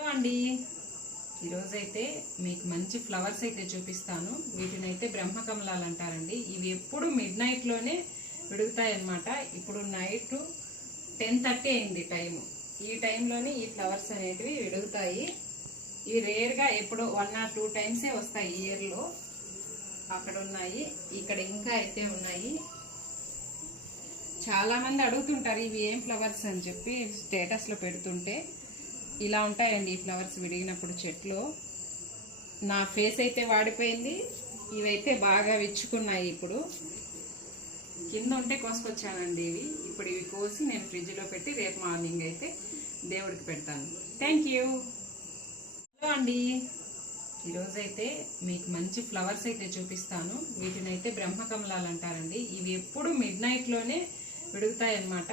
Hello అండి, ఈరోజైతే మీకు మంచి ఫ్లవర్స్ అయితే చూపిస్తాను. వీటినైతే బ్రహ్మకమలాలు అంటారండి. ఇవి ఎప్పుడు మిడ్ నైట్లోనే విడుగుతాయి అన్నమాట. ఇప్పుడు నైట్ 10:30 అయింది టైము. ఈ టైంలోనే ఈ ఫ్లవర్స్ అనేటివి విడుగుతాయి. ఇవి రేర్గా ఎప్పుడో 1 or 2 టైమ్సే వస్తాయి ఇయర్లో. అక్కడ ఉన్నాయి, ఇక్కడ ఇంకా అయితే ఉన్నాయి. చాలా మంది అడుగుతుంటారు ఇవి ఏం ఫ్లవర్స్ అని చెప్పి స్టేటస్లో పెడుతుంటే. ఇలా ఉంటాయండి ఈ ఫ్లవర్స్ విడిగినప్పుడు చెట్లు. నా ఫేస్ అయితే వాడిపోయింది, ఇవైతే బాగా విచ్చుకున్నాయి. ఇప్పుడు కింద ఉంటే కోసుకొచ్చానండి ఇవి. ఇప్పుడు ఇవి కోసి నేను ఫ్రిడ్జ్లో పెట్టి రేపు మార్నింగ్ అయితే దేవుడికి పెడతాను. Thank you. హలో అండి, ఈరోజైతే మీకు మంచి ఫ్లవర్స్ అయితే చూపిస్తాను. వీటినైతే బ్రహ్మకమలాలు అంటారండి. ఇవి ఎప్పుడు మిడ్ నైట్లోనే విడుగుతాయి అన్నమాట.